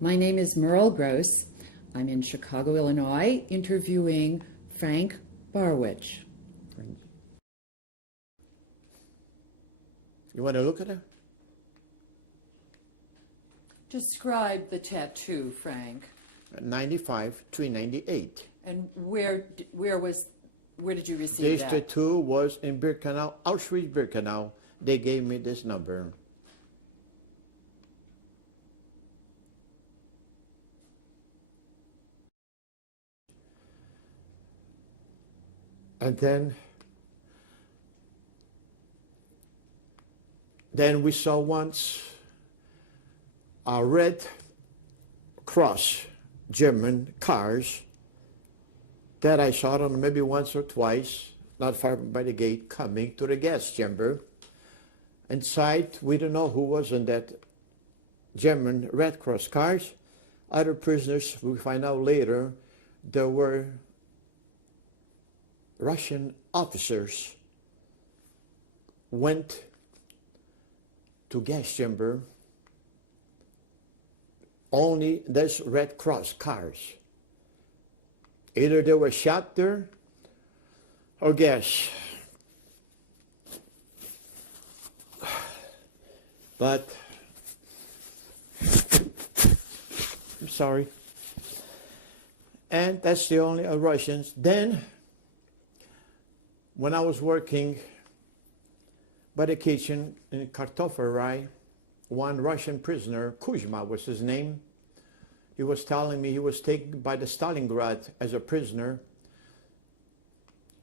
My name is Merle Gross. I'm in Chicago, Illinois, interviewing Frank Barwich. You want to look at her? Describe the tattoo, Frank. 95, 398. And where did you receive This that? tattoo was in Birkenau, Auschwitz, Birkenau. They gave me this number. And then we saw once a Red Cross German cars that I saw them maybe once or twice, not far by the gate, coming to the gas chamber. Inside, we don't know who was in that German Red Cross cars. Other prisoners, we find out later, there were Russian officers went to gas chamber only those Red Cross cars. Either they were shot there or gas. But I'm sorry. And that's the only Russians. Then when I was working by the kitchen in Kartoffelrei, one Russian prisoner, Kuzma was his name, he was telling me he was taken by the Stalingrad as a prisoner,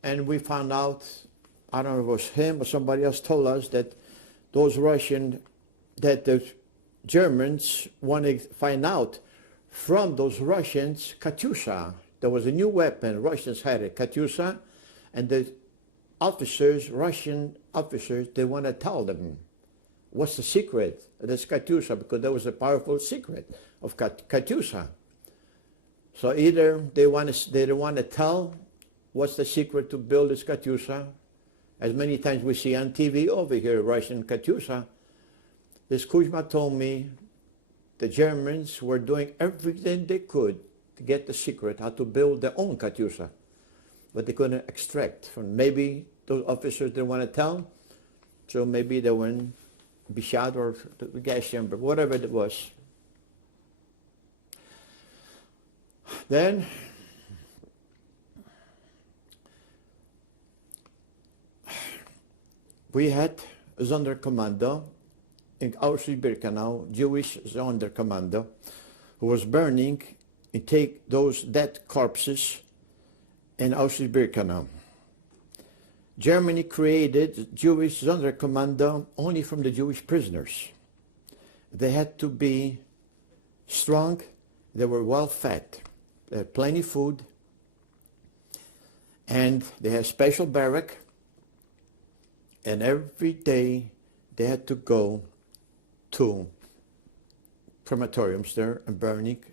and we found out, I don't know if it was him or somebody else told us that those Russian, that the Germans wanted to find out from those Russians Katyusha. There was a new weapon, Russians had it, Katyusha, and the officers, Russian officers, they want to tell them what's the secret of this Katyusha, because there was a powerful secret of Katyusha. So either they don't want to tell what's the secret to build this Katyusha, as many times we see on TV over here, Russian Katyusha. This Kuzma told me the Germans were doing everything they could to get the secret how to build their own Katyusha, but they couldn't extract from. Maybe those officers didn't want to tell, so maybe they wouldn't be shot or the gas chamber, whatever it was. Then we had a Sonderkommando in Auschwitz-Birkenau, Jewish Sonderkommando, who was burning and take those dead corpses in Auschwitz-Birkenau. Germany created Jewish Sonderkommando only from the Jewish prisoners. They had to be strong, they were well fed, they had plenty of food, and they had special barrack, and every day they had to go to crematoriums there and burning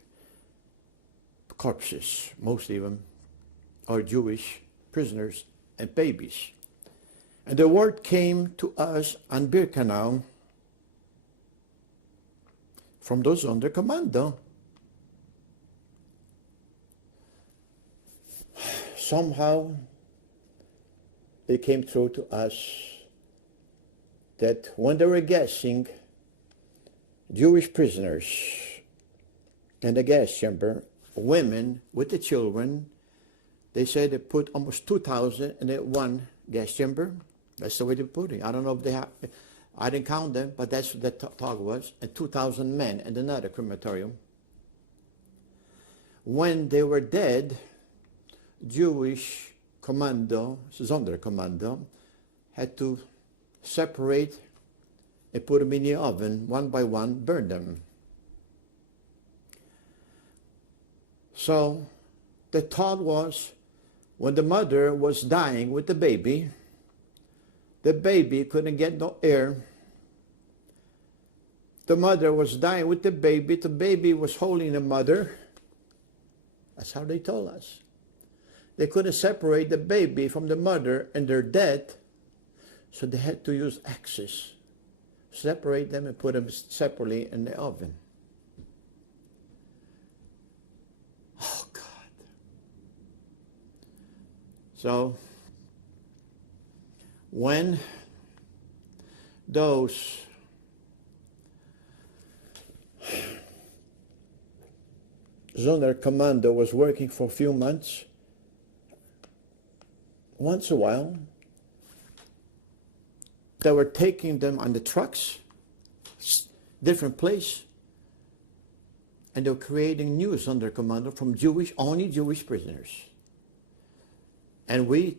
corpses, mostly of them are Jewish prisoners and babies. And the word came to us on Birkenau from those under commando. Somehow it came through to us that when they were gassing Jewish prisoners in the gas chamber, women with the children, they said they put almost 2,000 in that one gas chamber. That's the way they put it. I don't know if they have, I didn't count them, but that's what the talk was. And 2,000 men in another crematorium. When they were dead, Jewish commando, Sonderkommando, had to separate and put them in the oven, one by one, burn them. So the thought was, when the mother was dying with the baby couldn't get no air. The mother was dying with the baby was holding the mother. That's how they told us. They couldn't separate the baby from the mother, and they're dead, so they had to use axes, separate them and put them separately in the oven. So when those Sonderkommando was working for a few months, once in a while, they were taking them on the trucks, different place, and they were creating new Sonderkommando from only Jewish prisoners. And we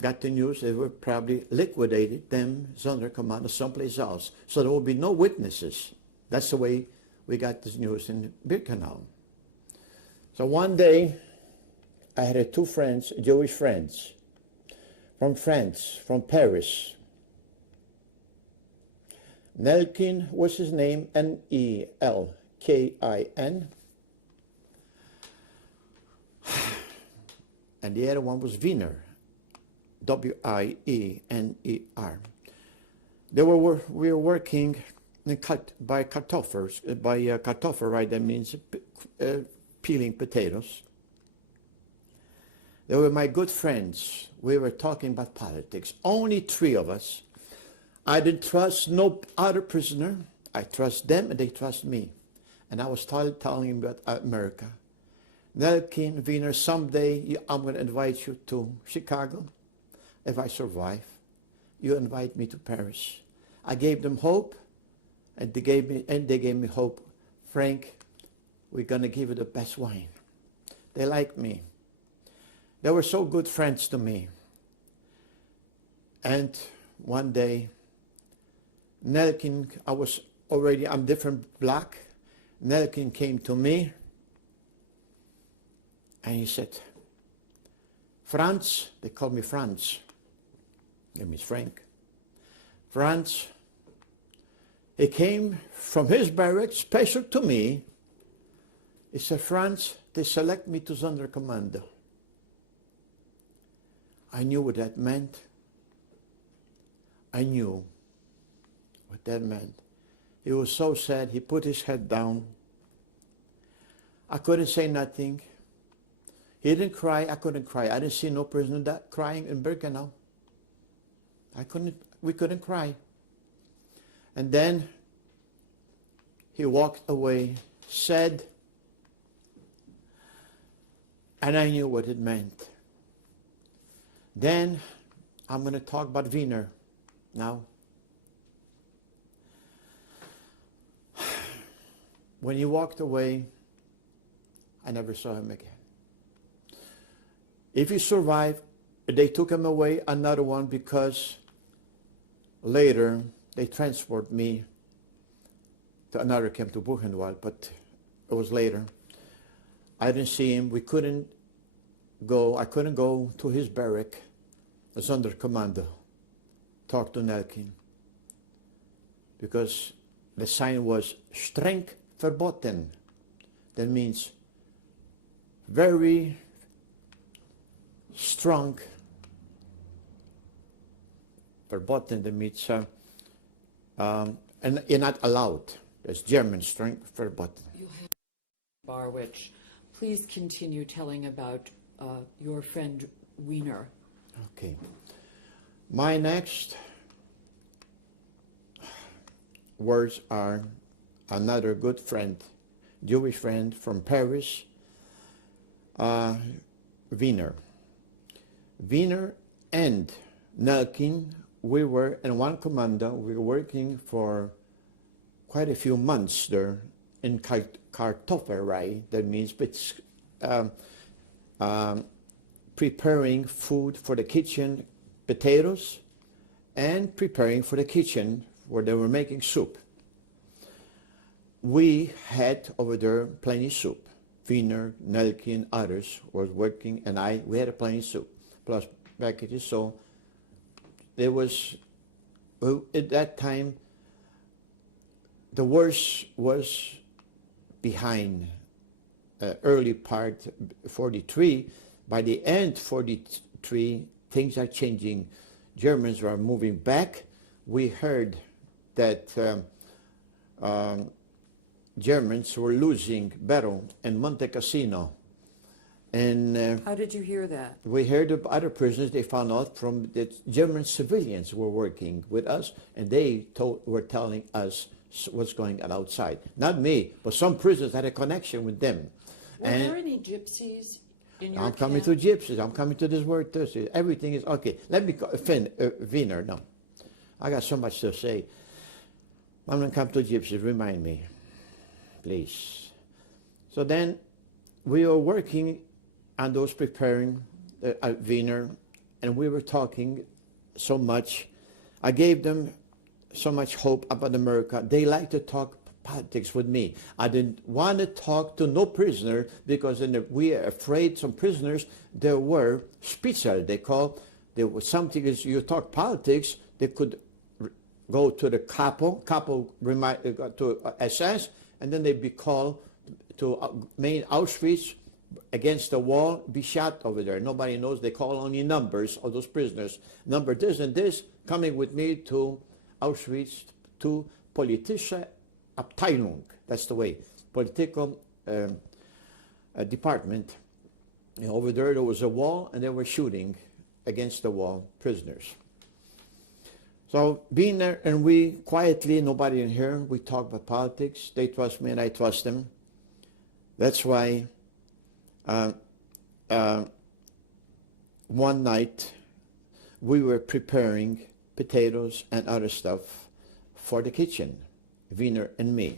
got the news they were probably liquidated them Sonderkommando someplace else. So there will be no witnesses. That's the way we got this news in Birkenau. So one day, I had two friends, Jewish friends, from France, from Paris. Nelkin was his name, Nelkin. And the other one was Wiener, Wiener. We were working by kartoffels, kartoffel, right? That means peeling potatoes. They were my good friends. We were talking about politics. Only three of us. I didn't trust no other prisoner. I trust them and they trust me. And I was telling him about America. Nelkin, Wiener, someday I'm going to invite you to Chicago. If I survive, you invite me to Paris. I gave them hope, and they gave me hope. Frank, we're going to give you the best wine. They liked me. They were so good friends to me. And one day, Nelkin, I'm different black. Nelkin came to me and he said, Franz, they call me Franz. Name is Frank. Franz, he came from his barracks special to me. He said, Franz, they select me to Sonderkommando. I knew what that meant. I knew what that meant. He was so sad, he put his head down. I couldn't say nothing. He didn't cry, I couldn't cry. I didn't see no prisoner crying in Birkenau. We couldn't cry. And then he walked away, sad, and I knew what it meant. Then I'm going to talk about Wiener now. When he walked away, I never saw him again. If he survived, they took him away, another one, because later they transported me to another camp, to Buchenwald, but it was later. I didn't see him. I couldn't go to his barrack, the Sonderkommando, talk to Nelkin, because the sign was streng verboten. That means very strong. Verboten, that means and you're not allowed. That's German, streng verboten. Barwich, please continue telling about your friend Wiener. Okay. My next words are another good friend, Jewish friend from Paris, Wiener. Wiener and Nelkin, we were in one commando. We were working for quite a few months there in Kartoffelerei. That means preparing food for the kitchen, potatoes, and preparing for the kitchen where they were making soup. We had over there plenty soup. Wiener, Nelkin, others was working, and we had a plenty soup, plus packages. So there was, at that time, the worst was behind early part 43. By the end 43, things are changing. Germans were moving back. We heard that Germans were losing battle in Monte Cassino, And How did you hear that? we heard of other prisoners. They found out from the German civilians were working with us, and they were telling us what's going on outside. Not me, but some prisoners had a connection with them. Were there any gypsies in your I'm coming camp? to gypsies. I'm coming to this word too. See, everything is okay. Let me Wiener now. I got so much to say. I'm going to come to gypsies. Remind me, please. So then we were working on those preparing Wiener, and we were talking so much. I gave them so much hope about America. They like to talk politics with me. I didn't want to talk to no prisoner because we are afraid some prisoners, there were Spitzer, they call. There was something, is you talk politics, they could go to the capo to SS, and then they'd be called to main Auschwitz against the wall, be shot over there. Nobody knows. They call only numbers of those prisoners. Number this and this, coming with me to Auschwitz to politische Abteilung. That's the way. Political department. And over there was a wall, and they were shooting against the wall prisoners. So being there, and we quietly, nobody in here, we talk about politics. They trust me and I trust them. That's why one night we were preparing potatoes and other stuff for the kitchen, Wiener and me.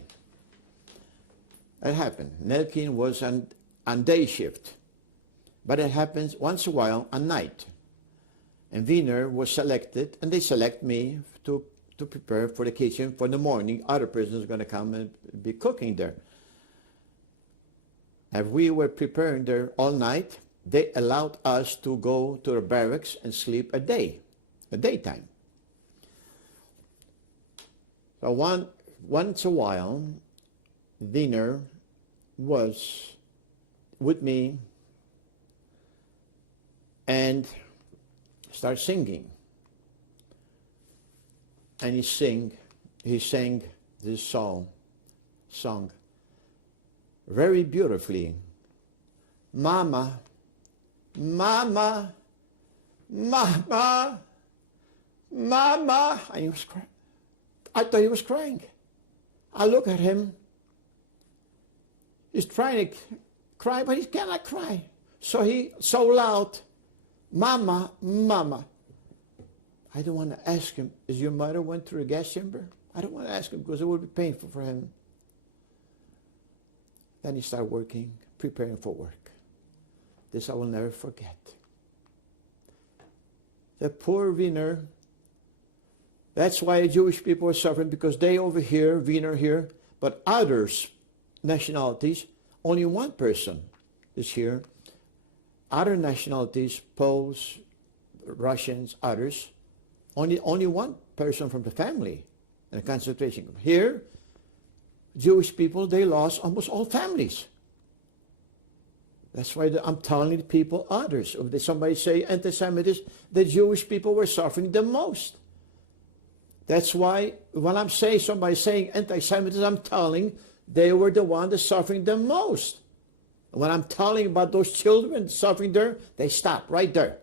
That happened. Nelkin was on day shift, but it happens once in a while at night. And Wiener was selected, and they select me to prepare for the kitchen for the morning. Other prisoners are going to come and be cooking there. And we were preparing there all night. They allowed us to go to the barracks and sleep a daytime. So once a while, Wiener was with me and start singing. And he sang this song very beautifully. Mama, mama, mama, mama. And he was crying. I thought he was crying. I look at him. He's trying to cry, but he cannot cry. So he so loud, mama, mama. I don't want to ask him, is your mother went through a gas chamber? I don't want to ask him because it would be painful for him. Then he started working, preparing for work. This I will never forget. The poor Wiener, that's why Jewish people are suffering, because they over here, Wiener here, but others, nationalities, only one person is here. Other nationalities, Poles, Russians, others, only one person from the family in a concentration camp. Here, Jewish people, they lost almost all families. That's why I'm telling the people, others, if somebody say anti-Semitism, the Jewish people were suffering the most. That's why when I'm saying somebody saying anti-Semitism, I'm telling they were the ones that suffering the most. When I'm telling about those children suffering there, they stop right there.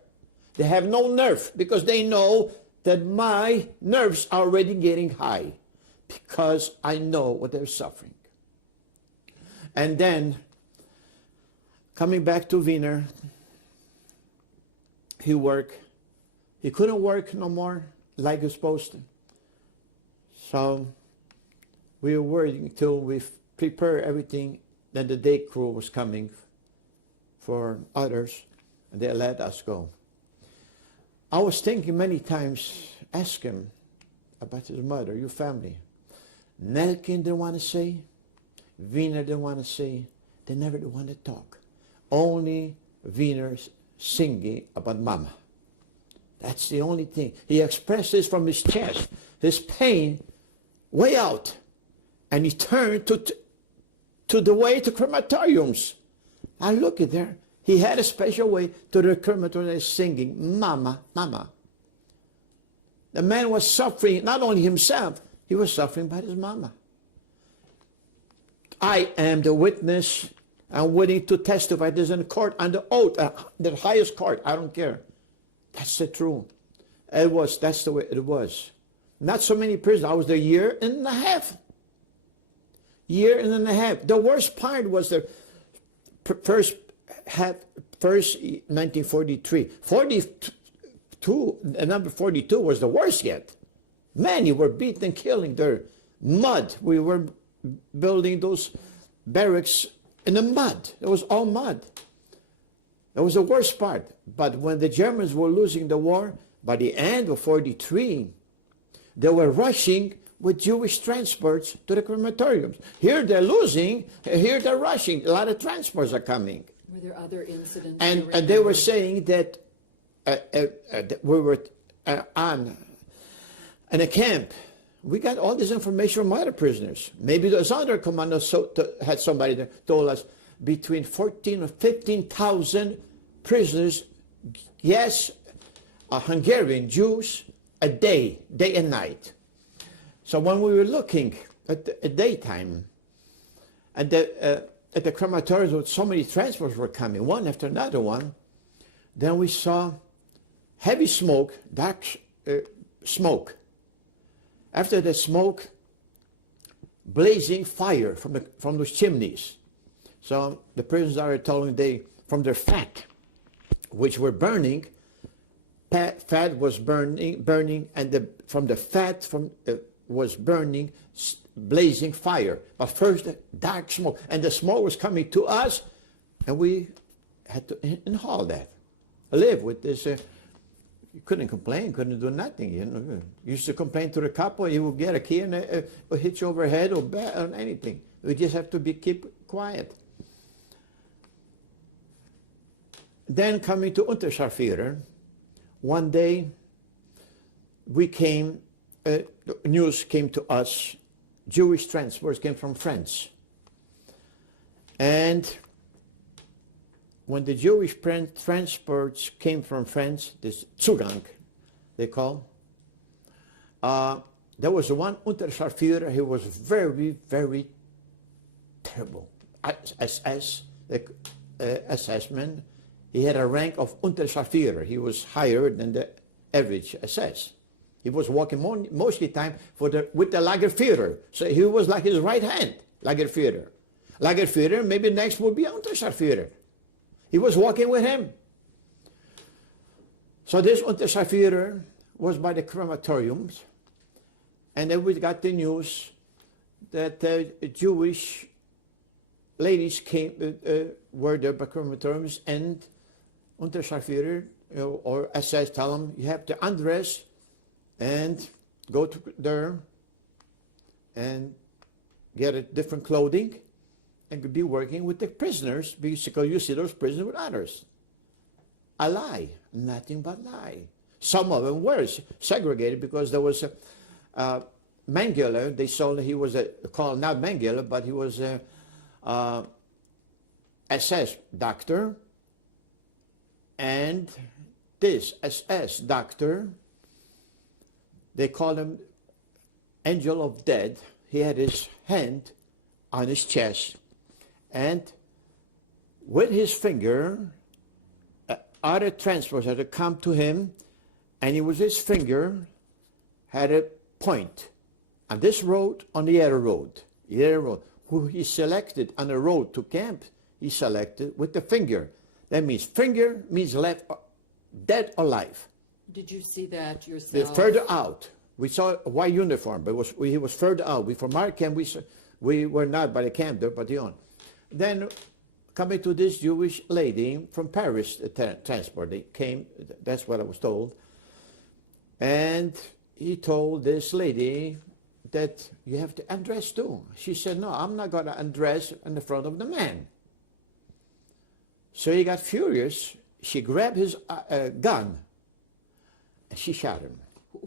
They have no nerve because they know that my nerves are already getting high because I know what they're suffering. And then, coming back to Wiener, he couldn't work no more like he was supposed to. So we were working till we prepared everything. Then the day crew was coming for others, and they let us go. I was thinking many times, ask him about his mother, your family. Nelkin didn't want to say, Wiener didn't want to say, they never did want to talk. Only Wiener singing about Mama. That's the only thing. He expresses from his chest, his pain, way out. And he turned to the way to crematoriums. I look at there. He had a special way to the crematorium singing, Mama, Mama. The man was suffering, not only himself, he was suffering by his mama. I am the witness I'm willing to testify this in court under oath, the highest court. I don't care. That's the truth. That's the way it was. Not so many prisoners. I was there a year and a half. Year and a half. The worst part was the first 1943. 42, number 42 was the worst yet. Many were beaten and killed. Their mud. We were building those barracks in the mud. It was all mud. That was the worst part. But when the Germans were losing the war, by the end of 43, they were rushing with Jewish transports to the crematoriums. Here they're losing, here they're rushing. A lot of transports are coming. Were there other incidents? And they were saying that we were in a camp. We got all this information from other prisoners. Maybe the Sonderkommando had somebody that told us between 14 or 15,000 prisoners, yes, Hungarian Jews, a day and night. So when we were looking at the daytime, at the crematoriums, so many transports were coming, one after another one, then we saw heavy smoke, dark smoke. After the smoke, blazing fire from those chimneys. So the prisoners are telling from their fat, which were burning, fat was burning, and from the fat was burning, blazing fire. But first, dark smoke, and the smoke was coming to us, and we had to inhale that, live with this. You couldn't complain, couldn't do nothing. You used to complain to the couple, he would get a key and hit you over the head or anything. We just have to keep quiet. Then coming to Unterscharführer, one day news came to us, Jewish transports came from France. And when the Jewish transports came from France, this Zugang, they call, there was one Unterscharführer, he was very, very terrible. SS man, he had a rank of Unterscharführer. He was higher than the average SS. He was working mostly time with the Lagerführer. So he was like his right hand, Lagerführer. Lagerführer, maybe next would be Unterscharführer. He was walking with him. So this Unterscharführer was by the crematoriums, and then we got the news that Jewish ladies were there by crematoriums, and Unterscharführer or SS tell them, you have to undress and go to there and get a different clothing and be working with the prisoners, because you see those prisoners with others. A lie, nothing but lie. Some of them were segregated because there was a Mengele, they saw he was called not Mengele, but he was a SS doctor, and this SS doctor, they called him Angel of Death. He had his hand on his chest, and with his finger, other transports had to come to him, and his finger had a point on this road, on the other road. Who he selected on the road to camp, he selected with the finger. That means finger means left, dead or alive. Did you see that yourself? They're further out. We saw a white uniform, but he was further out. From our camp, we were not by the camp there, but beyond. Then coming to this Jewish lady from Paris, transport, they came, that's what I was told. And he told this lady that you have to undress too. She said, no, I'm not going to undress in the front of the man. So he got furious. She grabbed his gun and she shot him.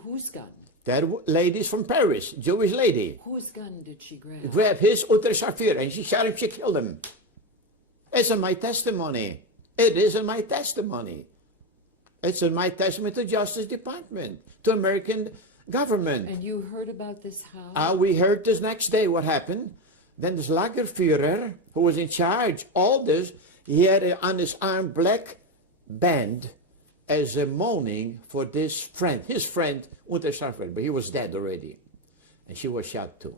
Whose gun? That lady's from Paris, Jewish lady. Whose gun did she grab? Grabbed his Unterscharführer, and she shot him, she killed him. It's in my testimony. It is in my testimony. It's in my testimony to Justice Department, to American government. And you heard about this how? We heard this next day what happened. Then this Lagerführer, who was in charge, all this, he had on his arm black band as a mourning for this friend, his friend, Unterscharfer, but he was dead already. And she was shot too.